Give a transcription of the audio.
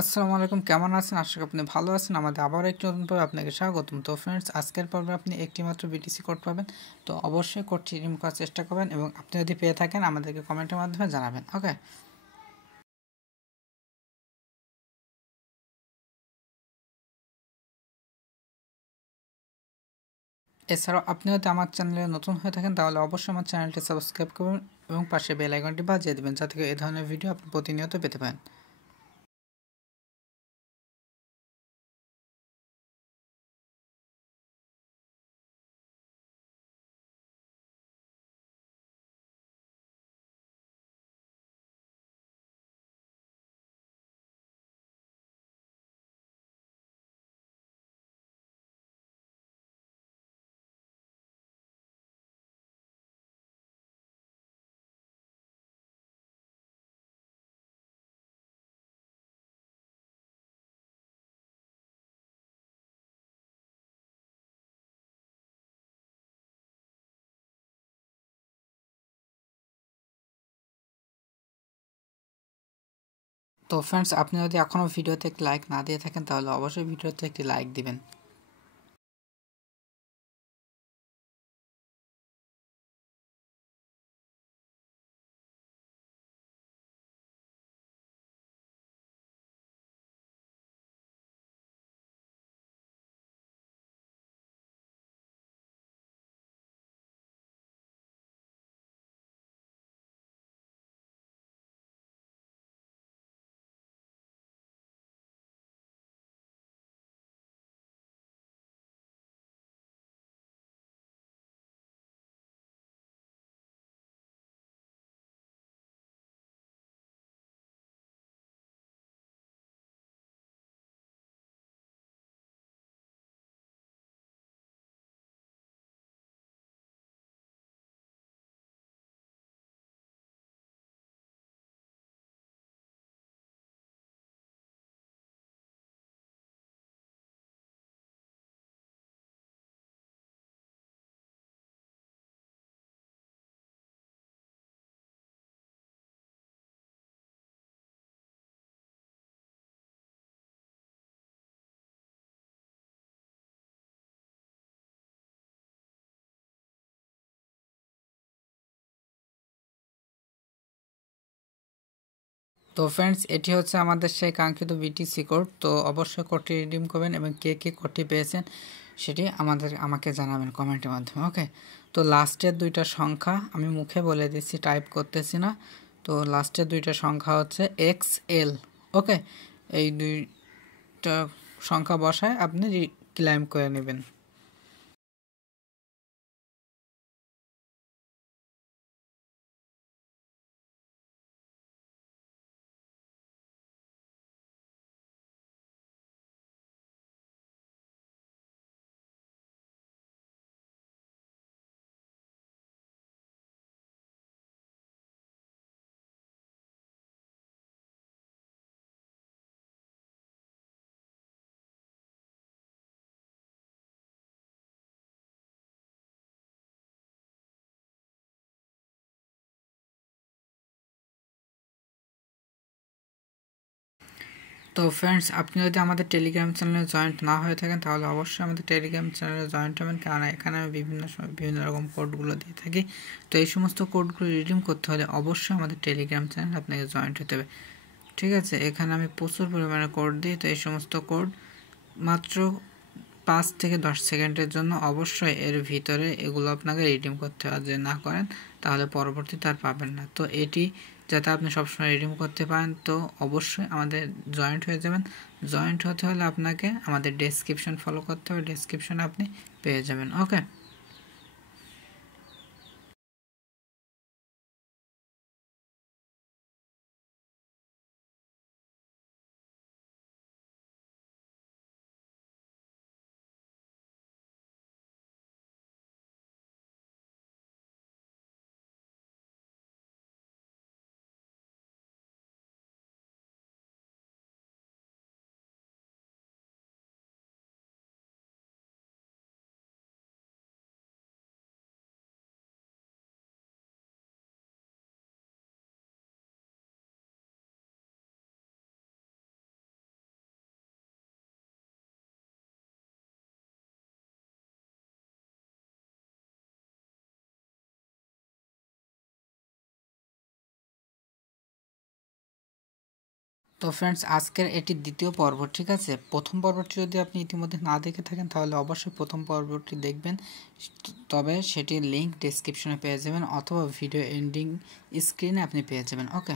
আসসালামু আলাইকুম, কেমন আছেন? আশা করি আপনি ভালো আছেন। আমাদের আবার একটি নতুন পর্বে আপনাকে স্বাগতম। তো ফ্রেন্ডস, আজকের পর্বে আপনি একটি মাত্র বিটিসি কোড পাবেন। তো অবশ্যই কোডটি রিডিম করার চেষ্টা করবেন এবং আপনি যদি পেয়ে থাকেন আমাদেরকে কমেন্টের মাধ্যমে জানাবেন। ওকে, এছাড়াও আপনি যদি আমার চ্যানেলে নতুন হয়ে থাকেন তাহলে অবশ্যই আমার চ্যানেলটি সাবস্ক্রাইব করবেন এবং পাশে বেল আইকনটি বাজিয়ে দেবেন যাতে করে এই ধরনের ভিডিও আপনি প্রতিনিয়ত পেতে পারেন। তো ফ্রেন্ডস, আপনি যদি এখনও ভিডিওতে একটি লাইক না দিয়ে থাকেন তাহলে অবশ্যই ভিডিওতে একটি লাইক দিবেন। তো ফ্রেন্ডস, এটি হচ্ছে আমাদের সেই কাঙ্ক্ষিত বিটিসি কোড। তো অবশ্যই কোডটি রিডিম করবেন এবং কে কে কোডটি পেয়েছেন সেটি আমাকে জানাবেন কমেন্টের মাধ্যমে। ওকে, তো লাস্টের দুইটা সংখ্যা আমি মুখে বলে দিচ্ছি, টাইপ করতেছি না। তো লাস্টের দুইটা সংখ্যা হচ্ছে XL। ওকে, এই দুইটা সংখ্যা বসায় আপনি ক্লাইম করে নেবেন। তো ফ্রেন্ডস, আপনি যদি আমাদের টেলিগ্রাম চ্যানেলে জয়েন্ট না হয়ে থাকেন তাহলে অবশ্যই আমাদের টেলিগ্রাম চ্যানেলে জয়েন্ট হবেন, কারণ এখানে আমি বিভিন্ন সময় বিভিন্ন রকম কোডগুলো দিয়ে থাকি। তো এই সমস্ত কোডগুলো রিডিম করতে হলে অবশ্যই আমাদের টেলিগ্রাম চ্যানেল আপনাকে জয়েন্ট হতে হবে। ঠিক আছে, এখানে আমি প্রচুর পরিমাণে কোড দিই। তো এই সমস্ত কোড মাত্র 5 থেকে 10 সেকেন্ডের জন্য, অবশ্যই এর ভিতরে এগুলো আপনাকে রিডিম করতে হবে। যদি না করেন তাহলে পরবর্তীতে আর পাবেন না। তো এটি যাতে আপনি সবসময় রিডিম করতে পারেন তো অবশ্যই আমাদের জয়েন্ট হয়ে যাবেন। জয়েন্ট হতে হলে আপনাকে আমাদের ডেসক্রিপশন ফলো করতে হবে, ডেসক্রিপশনে আপনি পেয়ে যাবেন। ওকে। তো ফ্রেন্ডস আজকের এটি দ্বিতীয় পর্ব, ঠিক আছে। প্রথম পর্বটি যদি আপনি ইতিমধ্যে না দেখে থাকেন তাহলে অবশ্যই প্রথম পর্বটি দেখবেন, তবে সেটির লিঙ্ক ডেসক্রিপশনে পেয়ে যাবেন অথবা ভিডিও এন্ডিং স্ক্রিনে আপনি পেয়ে যাবেন। ওকে।